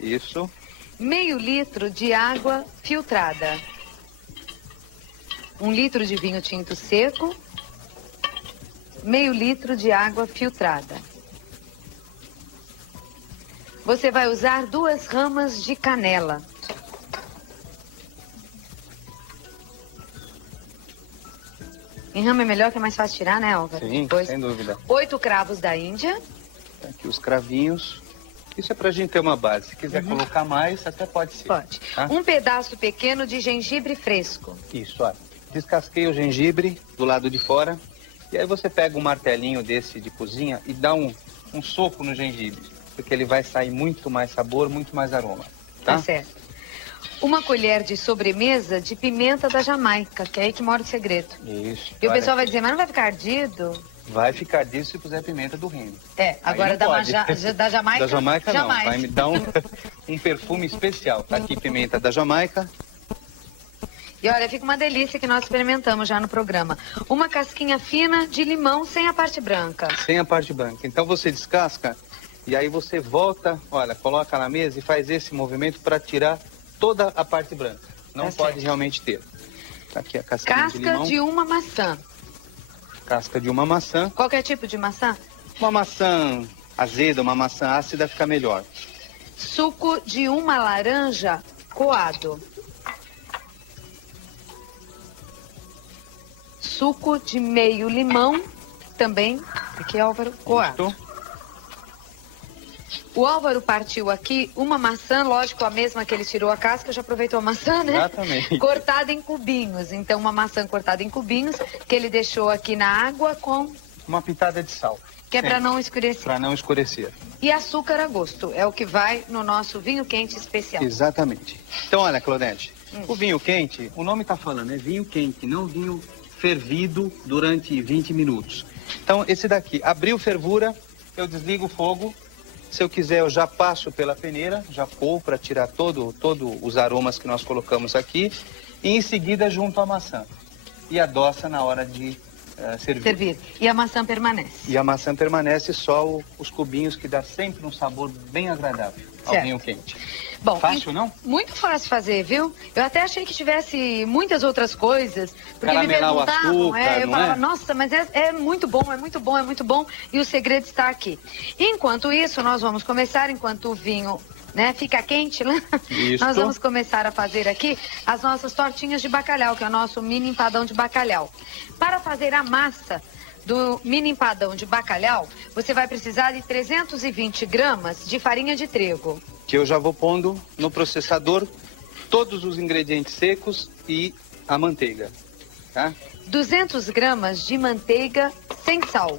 Isso. Meio litro de água filtrada. 1 litro de vinho tinto seco. Meio litro de água filtrada. Você vai usar 2 ramas de canela. Em rama é melhor, que é mais fácil tirar, né, Álvaro? Sim, depois. sem dúvida. 8 cravos da Índia. Aqui os cravinhos. Isso é pra gente ter uma base. Se quiser colocar mais, até pode ser. Pode. Tá? Um pedaço pequeno de gengibre fresco. Isso, olha. Descasquei o gengibre do lado de fora. E aí você pega um martelinho desse de cozinha e dá um soco no gengibre. Porque ele vai sair muito mais sabor, muito mais aroma. Tá certo. 1 colher de sobremesa de pimenta da Jamaica, que é aí que mora o segredo. Isso. E o pessoal vai dizer, mas não vai ficar ardido? Vai ficar disso se puser pimenta do reino. É, agora da Jamaica... Da Jamaica não, jamais. vai me dar um perfume especial. Tá aqui pimenta da Jamaica. E olha, fica uma delícia que nós experimentamos já no programa. 1 casquinha fina de limão sem a parte branca. Sem a parte branca. Então você descasca e aí você volta, olha, coloca na mesa e faz esse movimento para tirar toda a parte branca. Não pode certo. realmente ter. Tá aqui a casquinha de Casca limão. de uma maçã. Casca de uma maçã. Qualquer tipo de maçã? Uma maçã azeda, uma maçã ácida fica melhor. Suco de uma laranja coado. Suco de meio limão, também, aqui Álvaro, coado. Isto. O Álvaro partiu aqui uma maçã, lógico, a mesma que ele tirou a casca, já aproveitou a maçã, né? Exatamente. Cortada em cubinhos. Então, uma maçã cortada em cubinhos, que ele deixou aqui na água com... Uma pitada de sal. Que é para não escurecer. Para não escurecer. E açúcar a gosto, é o que vai no nosso vinho quente especial. Exatamente. Então, olha, Claudete, o vinho quente, o nome tá falando, é vinho quente, não vinho fervido durante 20 minutos. Então, esse daqui, abriu fervura, eu desligo o fogo. Se eu quiser, eu já passo pela peneira, já coo para tirar todos os aromas que nós colocamos aqui. E em seguida, junto a maçã. E adoça na hora de servir. E a maçã permanece. E a maçã permanece só os cubinhos, que dá sempre um sabor bem agradável ao vinho quente. Bom, fácil, não? Muito fácil fazer, viu? Eu até achei que tivesse muitas outras coisas, porque Caramelar me perguntavam, o açúcar, eu falava, nossa, mas é muito bom, é muito bom, é muito bom, e o segredo está aqui. Enquanto isso, nós vamos começar, enquanto o vinho, né, fica quente, né? Isso. Nós vamos começar a fazer aqui as nossas tortinhas de bacalhau, que é o nosso mini empadão de bacalhau. Para fazer a massa do mini empadão de bacalhau, você vai precisar de 320 gramas de farinha de trigo. Que eu já vou pondo no processador todos os ingredientes secos e a manteiga, tá? 200 gramas de manteiga sem sal.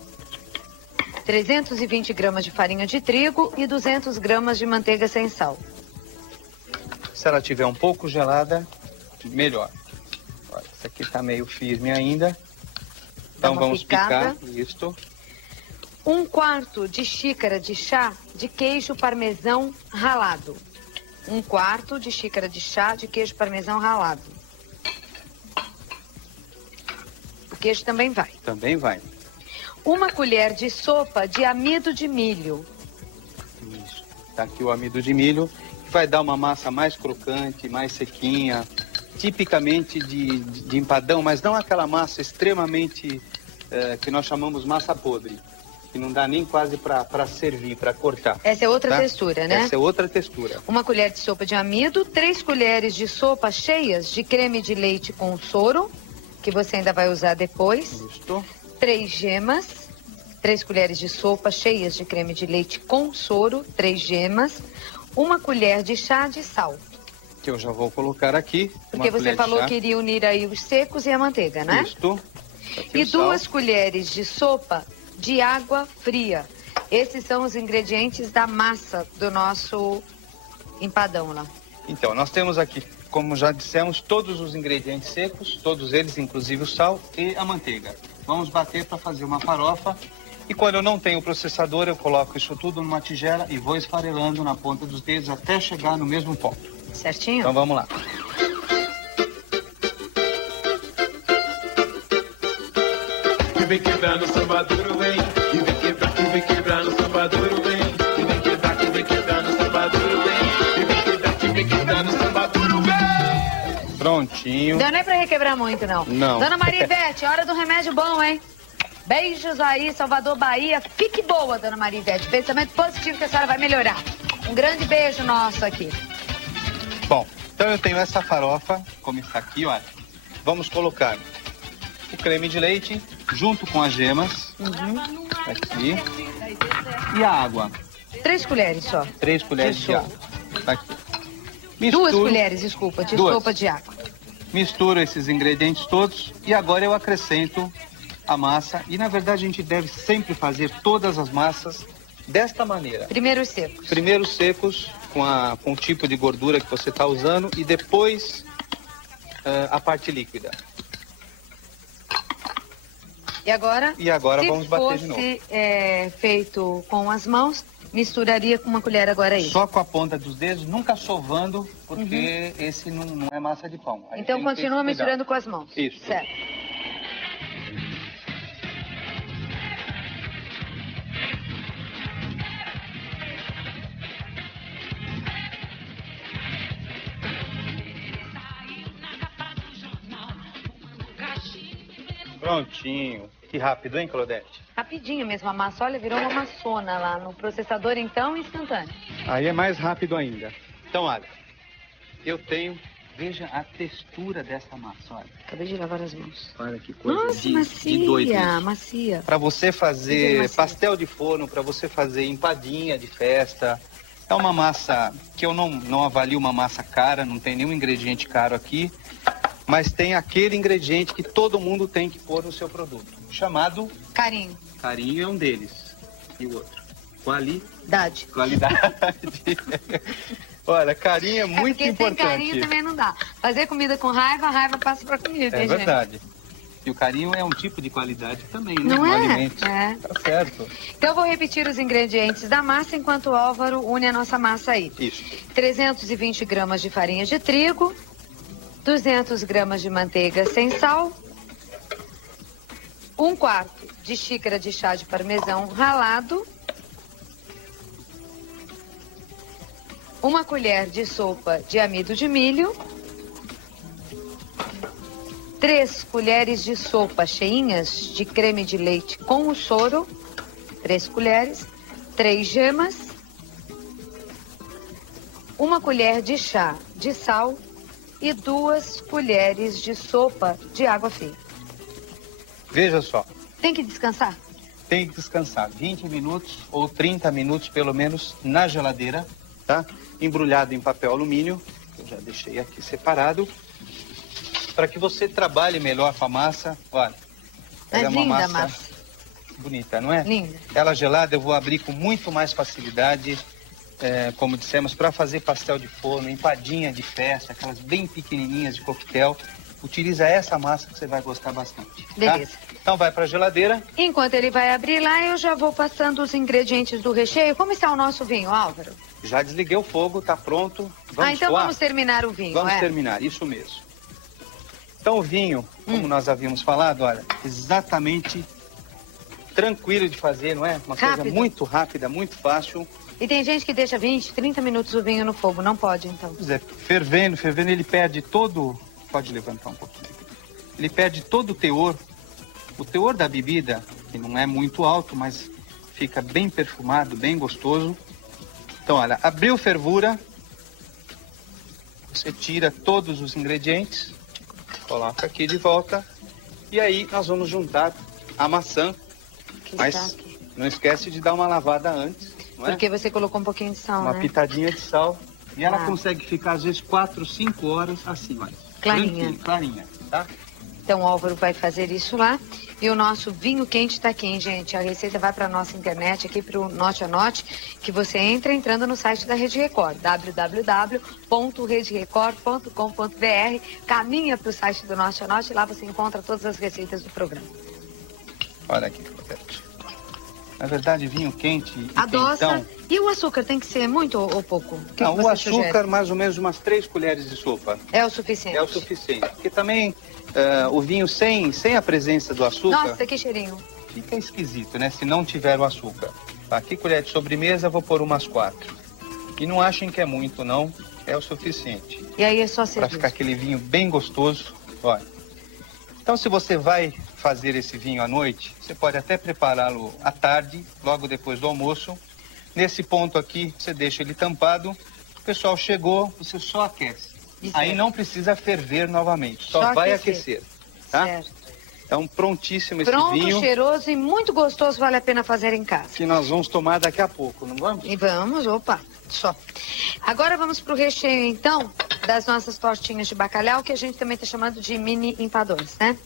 320 gramas de farinha de trigo e 200 gramas de manteiga sem sal. Se ela tiver um pouco gelada, melhor. Olha, essa aqui tá meio firme ainda. Então vamos picar isto. 1/4 de xícara de chá de queijo parmesão ralado. 1/4 de xícara de chá de queijo parmesão ralado. O queijo também vai. Também vai. 1 colher de sopa de amido de milho. Isso. Tá aqui o amido de milho, que vai dar uma massa mais crocante, mais sequinha, tipicamente de empadão, mas não aquela massa extremamente que nós chamamos massa podre, que não dá nem quase para servir, para cortar. Essa é outra textura, né? Essa é outra textura. 1 colher de sopa de amido, 3 colheres de sopa cheias de creme de leite com soro, que você ainda vai usar depois. Justo. 3 gemas, 3 colheres de sopa cheias de creme de leite com soro, 3 gemas, 1 colher de chá de sal. Que eu já vou colocar aqui. Porque você falou que iria unir aí os secos e a manteiga, né? Isto. E 2 colheres de sopa de água fria. Esses são os ingredientes da massa do nosso empadão lá. Então, nós temos aqui, como já dissemos, todos os ingredientes secos, todos eles, inclusive o sal e a manteiga. Vamos bater para fazer uma farofa E quando eu não tenho processador, eu coloco isso tudo numa tigela e vou esfarelando na ponta dos dedos até chegar no mesmo ponto. Certinho? Então vamos lá. E vem quebrando o samba duro, hein? E vem quebrar no samba duro, hein? E vem quebrar no samba duro, hein? E vem quebrar no samba duro, hein? Prontinho. Não deu nem pra requebrar muito, não. Não. Dona Maria Ivete, hora do remédio bom, hein? Beijos aí, Salvador, Bahia. Fique boa, Dona Maria Ivete. Pensamento positivo que a senhora vai melhorar. Um grande beijo nosso aqui. Bom, então eu tenho essa farofa, como está aqui, olha. Vamos colocar o creme de leite junto com as gemas. Aqui. E a água. 3 colheres só. 3 colheres de água. Tá aqui. 2 colheres, desculpa, de sopa de água. Misturo esses ingredientes todos e agora eu acrescento a massa. E na verdade a gente deve sempre fazer todas as massas desta maneira. Primeiro os secos. Primeiro secos com o tipo de gordura que você está usando e depois a parte líquida. E agora? E agora vamos bater de novo. Se fosse feito com as mãos, misturaria com uma colher agora aí. Só com a ponta dos dedos, nunca sovando, porque esse não é massa de pão. Aí então tem que ter continua esse misturando cuidado. com as mãos. Isso. Certo. Prontinho. Que rápido, hein, Claudete? Rapidinho mesmo, a massa, olha, virou uma maçona lá no processador, então, instantâneo. Aí é mais rápido ainda. Então, olha, eu tenho, veja a textura dessa massa, olha. Acabei de lavar as mãos. Olha que coisa Nossa, de doido macia, isso. macia. Para você fazer macia. pastel de forno, para você fazer empadinha de festa. É uma massa que eu não avalio uma massa cara, não tem nenhum ingrediente caro aqui, mas tem aquele ingrediente que todo mundo tem que pôr no seu produto, chamado Carinho. carinho, é um deles. E o outro? Qualidade. Olha, carinho é muito porque importante. sem carinho também não dá. Fazer comida com raiva, a raiva passa pra comida, É hein, verdade. E o carinho é um tipo de qualidade também, né? Não no é? alimento. É. Tá certo. Então eu vou repetir os ingredientes da massa enquanto o Álvaro une a nossa massa aí. Isso. 320 gramas de farinha de trigo, 200 gramas de manteiga sem sal, 1/4 de xícara de chá de parmesão ralado, 1 colher de sopa de amido de milho, 3 colheres de sopa cheinhas de creme de leite com o soro, 3 colheres, 3 gemas, 1 colher de chá de sal e 2 colheres de sopa de água fria. Veja só, Tem que descansar? tem que descansar 20 minutos ou 30 minutos pelo menos na geladeira, tá? Embrulhado em papel alumínio, eu já deixei aqui separado, para que você trabalhe melhor com a massa. Olha, ela é uma linda a massa massa. bonita, não é? Linda. Ela gelada eu vou abrir com muito mais facilidade, como dissemos, para fazer pastel de forno, empadinha de festa, aquelas bem pequenininhas de coquetel. Utiliza essa massa que você vai gostar bastante. Tá? Beleza. Então vai para a geladeira. Enquanto ele vai abrir lá, eu já vou passando os ingredientes do recheio. Como está o nosso vinho, Álvaro? Já desliguei o fogo, tá pronto. Vamos então coar? vamos terminar o vinho, Vamos terminar, isso mesmo. Então o vinho, como nós havíamos falado, olha, exatamente tranquilo de fazer, não é? Uma coisa Rápido. muito rápida, muito fácil. E tem gente que deixa 20, 30 minutos o vinho no fogo. Não pode, então. Pois é, fervendo, ele perde todo... Pode levantar um pouquinho. Ele perde todo o teor da bebida, que não é muito alto, mas fica bem perfumado, bem gostoso. Então, olha, abriu fervura, você tira todos os ingredientes, coloca aqui de volta, e aí nós vamos juntar a maçã, Que mas está aqui. não esquece de dar uma lavada antes, não é? Porque você colocou um pouquinho de sal, Uma né? pitadinha de sal, e ela Ah. consegue ficar às vezes 4, 5 horas assim, olha. Clarinha. Tranquilo, clarinha, tá? Então o Álvaro vai fazer isso lá. E o nosso vinho quente está aqui, hein, gente? A receita vai para a nossa internet, aqui para o Note a Note, que você entra entrando no site da Rede Record, www.rederecord.com.br. Caminha para o site do Note a Note e lá você encontra todas as receitas do programa. Olha aqui, Claudete. Na verdade, vinho quente e Adoça. quentão... E o açúcar tem que ser muito ou pouco? O que Não, que o você açúcar, sugere? mais ou menos umas 3 colheres de sopa. É o suficiente? É o suficiente. Porque também o vinho sem a presença do açúcar... Nossa, que cheirinho. Fica esquisito, né? Se não tiver o açúcar. Aqui, colher de sobremesa, eu vou pôr umas 4. E não achem que é muito, não. É o suficiente. E aí é só Para servir. ficar aquele vinho bem gostoso. Olha. Então, se você vai fazer esse vinho à noite, você pode até prepará-lo à tarde, logo depois do almoço. Nesse ponto aqui, você deixa ele tampado. O pessoal chegou, você só aquece. Isso Aí é. não precisa ferver novamente. Só vai aquecer. Tá? Certo. Então, prontíssimo esse Pronto, vinho. cheiroso e muito gostoso, vale a pena fazer em casa. Que nós vamos tomar daqui a pouco, não vamos? E vamos, opa, só. Agora vamos para o recheio, então, das nossas tortinhas de bacalhau, que a gente também está chamando de mini empadões, né?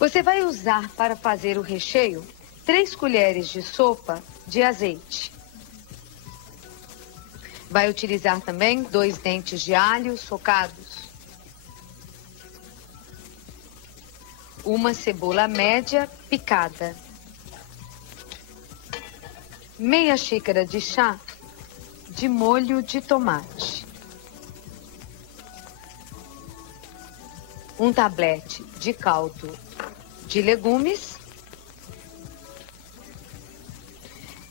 Você vai usar para fazer o recheio 3 colheres de sopa de azeite. Vai utilizar também 2 dentes de alho socados. Uma cebola média picada. Meia xícara de chá de molho de tomate. Um tablete de caldo de legumes.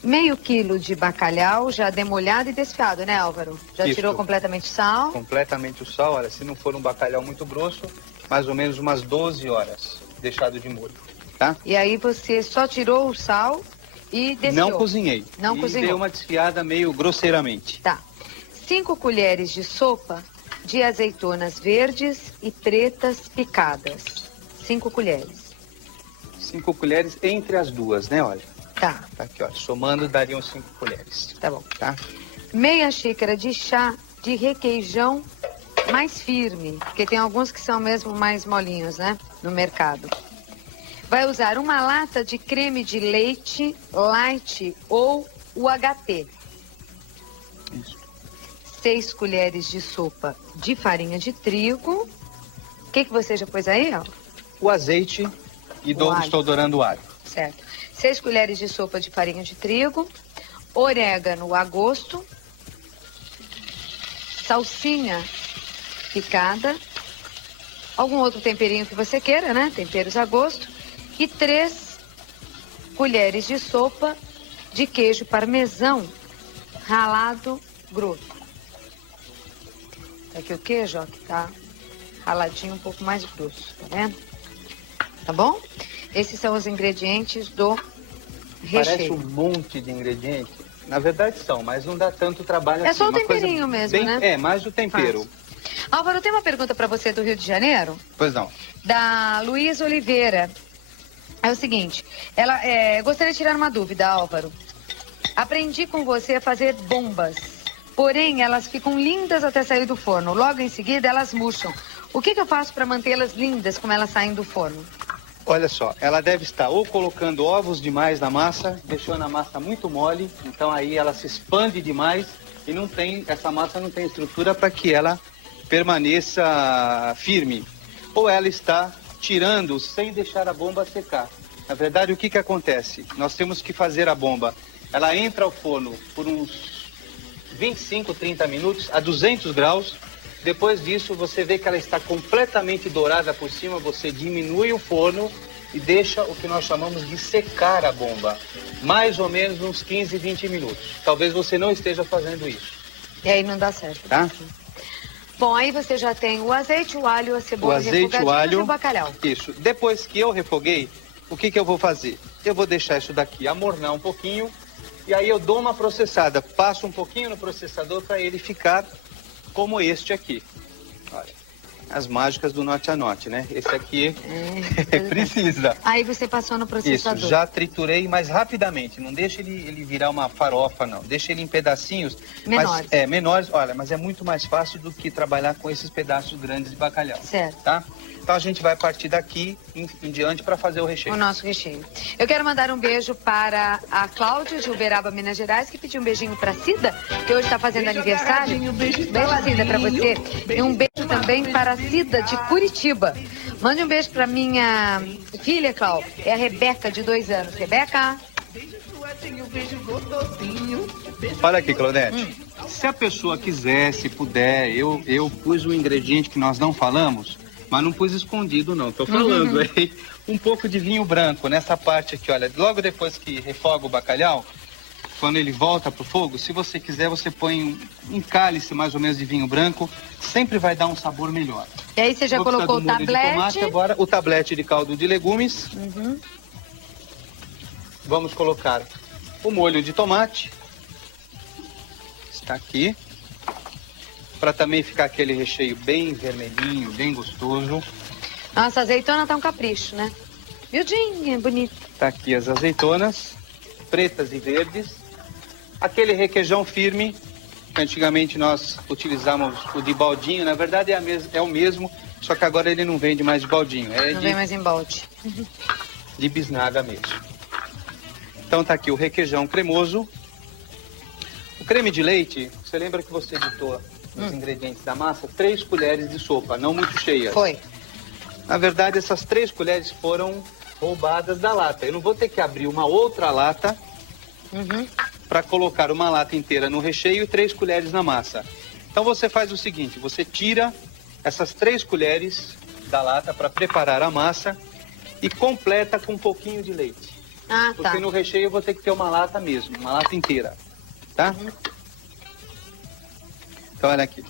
Meio quilo de bacalhau já demolhado e desfiado, né, Álvaro? Já Isso. tirou completamente o sal? Completamente o sal. Olha, se não for um bacalhau muito grosso, mais ou menos umas 12 horas deixado de molho, tá? E aí você só tirou o sal e desfiou? Não cozinhei. Não e cozinhou. dei uma desfiada meio grosseiramente. Tá. 5 colheres de sopa de azeitonas verdes e pretas picadas. 5 colheres. 5 colheres entre as duas, né? Olha. Tá, Tá aqui, ó. Somando dariam 5 colheres, tá bom. tá? Meia xícara de chá de requeijão mais firme, porque tem alguns que são mesmo mais molinhos, né? No mercado. Vai usar uma lata de creme de leite light ou UHT. Isso. 6 colheres de sopa de farinha de trigo. O que você já pôs aí, ó? O azeite e alho. estou dourando o alho. Certo. 6 colheres de sopa de farinha de trigo. Orégano a gosto. Salsinha picada. Algum outro temperinho que você queira, né? Temperos a gosto. E 3 colheres de sopa de queijo parmesão ralado grosso. Tá aqui o queijo, ó, que tá raladinho um pouco mais grosso, tá vendo? Tá bom? Esses são os ingredientes do Parece recheio. um monte de ingredientes. Na verdade são, mas não dá tanto trabalho É assim. só o Uma coisa temperinho mesmo, bem, né? É, mais o tempero. Fácil. Álvaro, tem uma pergunta para você do Rio de Janeiro, Pois não. da Luísa Oliveira. É o seguinte, ela gostaria de tirar uma dúvida, Álvaro. Aprendi com você a fazer bombas, porém elas ficam lindas até sair do forno. Logo em seguida elas murcham. O que eu faço para mantê-las lindas como elas saem do forno? Olha só, ela deve estar ou colocando ovos demais na massa, deixando a massa muito mole, então aí ela se expande demais e essa massa não tem estrutura para que ela permaneça firme. Ou ela está tirando sem deixar a bomba secar. Na verdade, o que acontece? Nós temos que fazer a bomba. Ela entra ao forno por uns 25, 30 minutos a 200 graus. Depois disso, você vê que ela está completamente dourada por cima, você diminui o forno e deixa o que nós chamamos de secar a bomba. Mais ou menos uns 15, 20 minutos. Talvez você não esteja fazendo isso. E aí não dá certo. Tá? Bom, aí você já tem o azeite, o alho, a cebola O azeite, o alho e o bacalhau. Isso. Depois que eu refoguei, o que eu vou fazer? Eu vou deixar isso daqui amornar um pouquinho e aí eu dou uma processada. Passo um pouquinho no processador para ele ficar como este aqui. Olha, as mágicas do Norte a Norte, né? Esse aqui precisa. Aí você passou no processador. Isso, já triturei, mas rapidamente. Não deixa ele virar uma farofa, não. Deixa ele em pedacinhos. Menores. Mas, menores. Olha, mas é muito mais fácil do que trabalhar com esses pedaços grandes de bacalhau. Certo. Tá? Então a gente vai partir daqui em diante para fazer o recheio. O nosso recheio. Eu quero mandar um beijo para a Cláudia de Uberaba, Minas Gerais, que pediu um beijinho para Cida, que hoje está fazendo aniversário. Beijo, Cida, para você. E um beijo também para a Cida de Curitiba. Mande um beijo para minha filha, Cláudia. É a Rebeca, de 2 anos. Rebeca, Olha aqui, Claudete. Se a pessoa quiser, se puder, eu pus o ingrediente que nós não falamos, mas não pus escondido não, tô falando aí. Um pouco de vinho branco nessa parte aqui, olha. Logo depois que refoga o bacalhau, quando ele volta pro fogo, se você quiser, você põe um cálice mais ou menos de vinho branco, sempre vai dar um sabor melhor. E aí você já colocou o tablete. Tomate, agora o tablete de caldo de legumes. Vamos colocar o molho de tomate. Está aqui. Para também ficar aquele recheio bem vermelhinho, bem gostoso. Nossa, a azeitona tá um capricho, né? Miudinha, bonita. Tá aqui as azeitonas, pretas e verdes. Aquele requeijão firme, que antigamente nós utilizávamos o de baldinho. Na verdade é o mesmo, só que agora ele não vende mais de baldinho. Não vem mais em balde. De bisnaga mesmo. Então tá aqui o requeijão cremoso. O creme de leite, você lembra que você editou os ingredientes da massa? 3 colheres de sopa, não muito cheias. Foi. Na verdade, essas 3 colheres foram roubadas da lata. Eu não vou ter que abrir uma outra lata para colocar uma lata inteira no recheio e 3 colheres na massa. Então você faz o seguinte, você tira essas 3 colheres da lata para preparar a massa e completa com um pouquinho de leite. Ah, tá. Porque no recheio eu vou ter que ter uma lata mesmo, uma lata inteira, tá? Então olha aqui.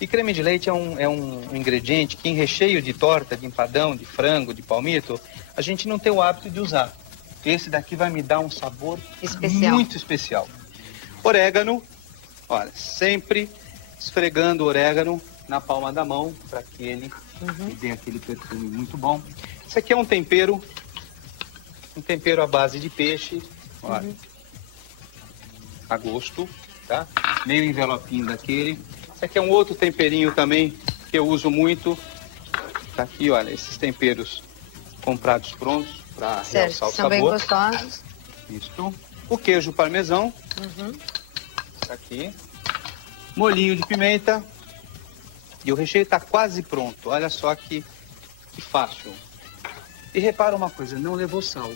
E creme de leite é um ingrediente que em recheio de torta, de empadão, de frango, de palmito, a gente não tem o hábito de usar. Esse daqui vai me dar um sabor muito especial. Orégano, olha, sempre esfregando o orégano na palma da mão para que ele me dê aquele perfume muito bom. Isso aqui é um tempero à base de peixe, olha, a gosto, tá? Meio envelopinho daquele. Esse aqui é um outro temperinho também que eu uso muito. Tá aqui, olha, esses temperos comprados prontos para realçar o sabor. São bem gostosos. Isso. O queijo parmesão. Tá aqui. Molhinho de pimenta. E o recheio está quase pronto. Olha só que fácil. E repara uma coisa, não levou sal.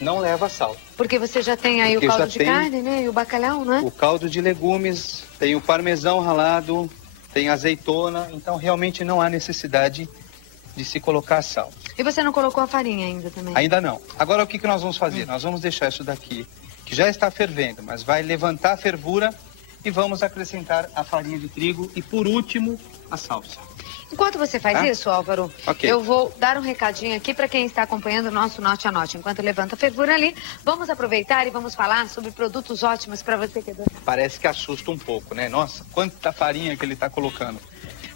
Não leva sal. Porque você já tem aí o caldo de carne, né? E o bacalhau, né? O caldo de legumes, tem o parmesão ralado, tem azeitona. Então realmente não há necessidade de se colocar sal. E você não colocou a farinha ainda também? Ainda não. Agora o que nós vamos fazer? Nós vamos deixar isso daqui, que já está fervendo, mas vai levantar a fervura e vamos acrescentar a farinha de trigo e por último a salsa. Enquanto você faz isso, Álvaro, Ok. eu vou dar um recadinho aqui para quem está acompanhando o nosso Note a Note. Enquanto levanta a fervura ali, vamos aproveitar e vamos falar sobre produtos ótimos para você que Parece que assusta um pouco, né? Nossa, quanta farinha que ele está colocando.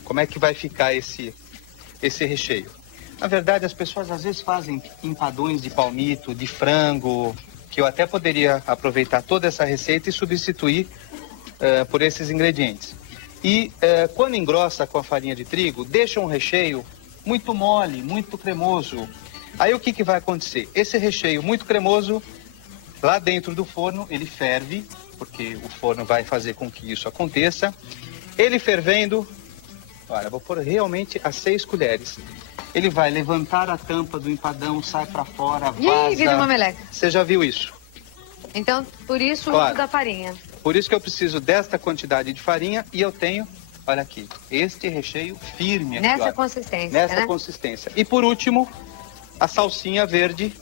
Como é que vai ficar esse recheio? Na verdade, as pessoas às vezes fazem empadões de palmito, de frango, que eu até poderia aproveitar toda essa receita e substituir por esses ingredientes. E quando engrossa com a farinha de trigo, deixa um recheio muito mole, muito cremoso. Aí o que vai acontecer? Esse recheio muito cremoso, lá dentro do forno, ele ferve, porque o forno vai fazer com que isso aconteça. Ele fervendo, olha, vou pôr realmente as 6 colheres. Ele vai levantar a tampa do empadão, sai para fora, vaza. Ih, vira uma meleca. Você já viu isso? Então, por isso o uso da farinha. Por isso que eu preciso desta quantidade de farinha e eu tenho, olha aqui, este recheio firme aqui. Nessa consistência, Nessa consistência. E por último, a salsinha verde.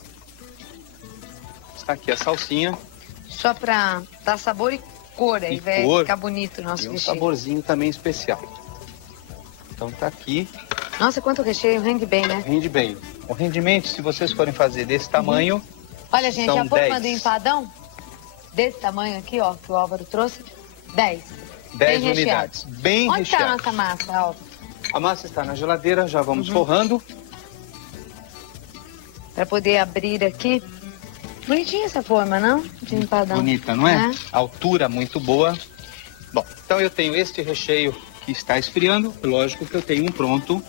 Está aqui a salsinha. Só para dar sabor e cor, aí vai ficar bonito o nosso recheio. recheio. Um saborzinho também especial. Então tá aqui. Nossa, quanto recheio, rende bem, né? Rende bem. O rendimento, se vocês forem fazer desse tamanho, olha, gente, são a forma 10. do empadão, desse tamanho aqui, ó, que o Álvaro trouxe, 10. 10 unidades. Bem Onde recheado. está a nossa massa, Álvaro? A massa está na geladeira, já vamos forrando. Para poder abrir aqui. Bonitinha essa forma, não? De empadão. Bonita, não é? Altura muito boa. Bom, então eu tenho este recheio que está esfriando. Lógico que eu tenho um pronto,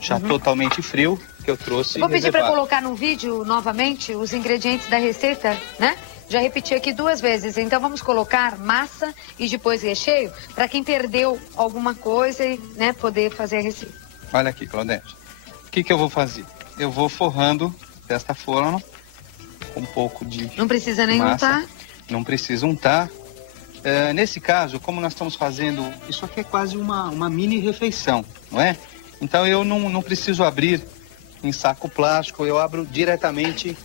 já totalmente frio, que eu trouxe. Vou pedir para colocar no vídeo novamente os ingredientes da receita, né? Já repeti aqui 2 vezes, então vamos colocar massa e depois recheio, para quem perdeu alguma coisa e, né, poder fazer a receita. Olha aqui, Claudete. O que eu vou fazer? Eu vou forrando desta forma com um pouco de Não precisa nem massa. untar? Não precisa untar. Nesse caso, como nós estamos fazendo, isso aqui é quase uma mini refeição, não é? Então eu não preciso abrir em saco plástico, eu abro diretamente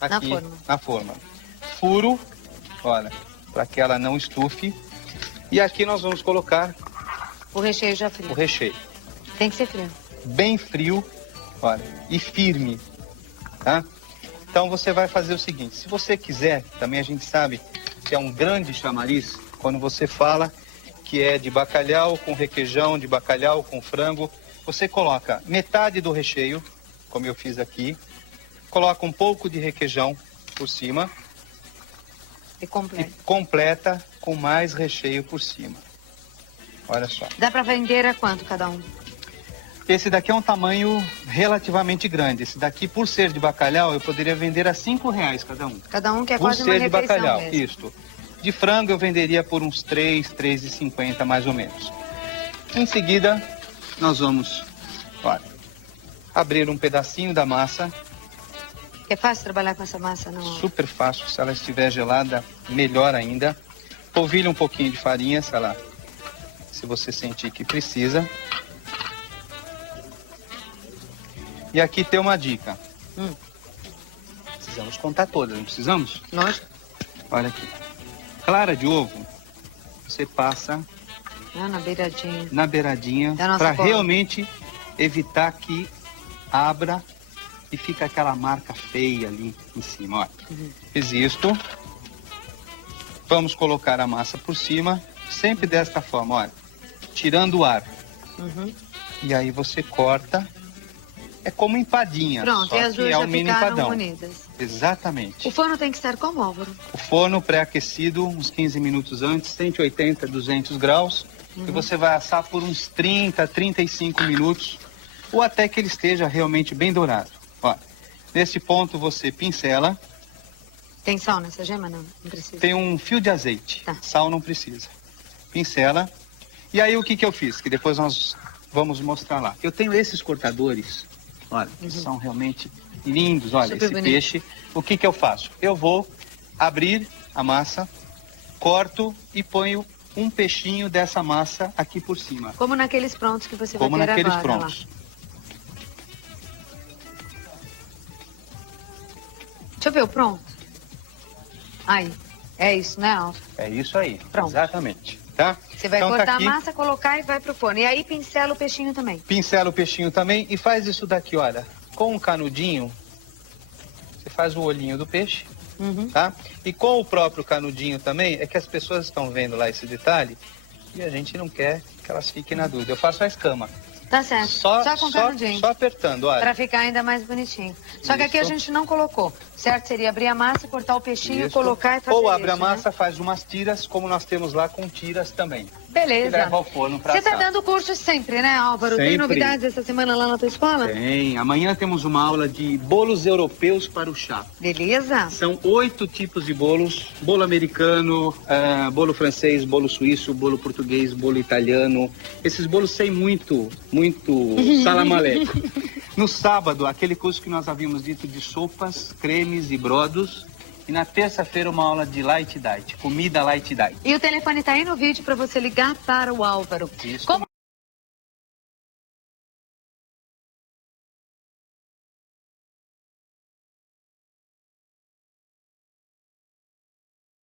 aqui na forma. Furo, olha, para que ela não estufe. E aqui nós vamos colocar o recheio já frio. O recheio. Tem que ser frio. Bem frio, olha, e firme, tá? Então você vai fazer o seguinte, se você quiser, também a gente sabe que é um grande chamariz quando você fala que é de bacalhau com requeijão, de bacalhau com frango, você coloca metade do recheio, como eu fiz aqui, coloca um pouco de requeijão por cima e completa com mais recheio por cima. Olha só. Dá para vender a quanto cada um? Esse daqui é um tamanho relativamente grande. Esse daqui, por ser de bacalhau, eu poderia vender a R$5 cada um. Cada um que é por quase uma refeição de bacalhau, mesmo. Isso. De frango eu venderia por uns R$3,50 mais ou menos. Em seguida, nós vamos, olha, abrir um pedacinho da massa. É fácil trabalhar com essa massa, não? Super fácil. Se ela estiver gelada, melhor ainda. Polvilha um pouquinho de farinha, se você sentir que precisa. E aqui tem uma dica. Precisamos contar todas, não precisamos? Lógico. Olha aqui. Clara de ovo, você passa na beiradinha. Na beiradinha, para realmente evitar que abra e fica aquela marca feia ali em cima. Olha. Fiz isto. Vamos colocar a massa por cima, sempre desta forma, olha. Tirando o ar. E aí você corta. É como empadinha. Pronto, só e as duas que é já um mini ficaram empadão. unidas. Exatamente. O forno tem que estar como, Álvaro? O forno pré-aquecido, uns 15 minutos antes, 180, 200 graus. E você vai assar por uns 30, 35 minutos, ou até que ele esteja realmente bem dourado. Ó, nesse ponto você pincela. Tem sal nessa gema? Não precisa. Tem um fio de azeite. Tá. Sal não precisa. Pincela. E aí o que eu fiz? Que depois nós vamos mostrar lá. Eu tenho esses cortadores, olha, que são realmente lindos. Olha, super esse bonito. peixe. O que eu faço? Eu vou abrir a massa, corto e ponho um peixinho dessa massa aqui por cima. Como naqueles prontos que você vai ter agora. Como naqueles agora, prontos. Lá. Deixa eu ver o pronto. Aí. É isso, né, Álvaro? É isso aí. Pronto. Exatamente. Tá? Você vai então, cortar tá aqui, a massa, colocar e vai pro forno. E aí pincela o peixinho também. Pincela o peixinho também e faz isso daqui, olha. Com um canudinho, você faz o olhinho do peixe, tá? E com o próprio canudinho também, é que as pessoas estão vendo lá esse detalhe e a gente não quer que elas fiquem na dúvida. Eu faço a escama. Tá certo. Só com canudinho. Só apertando, olha. Pra ficar ainda mais bonitinho. Só que aqui a gente não colocou. Certo? Seria abrir a massa, cortar o peixinho, colocar e fazer Ou abre isso, a massa, né? faz umas tiras, como nós temos lá com tiras também. Beleza. E leva ao forno pra Você tá assar. dando curso sempre, né, Álvaro? Tem Sempre. novidades essa semana lá na tua escola? Tem. Amanhã temos uma aula de bolos europeus para o chá. Beleza. São 8 tipos de bolos. Bolo americano, bolo francês, bolo suíço, bolo português, bolo italiano. Esses bolos sem muito salamaleco. No sábado, aquele curso que nós havíamos dito de sopas, cremes e brodos. E na terça-feira uma aula de light diet, comida light diet. E o telefone tá aí no vídeo para você ligar para o Álvaro. Isso. Como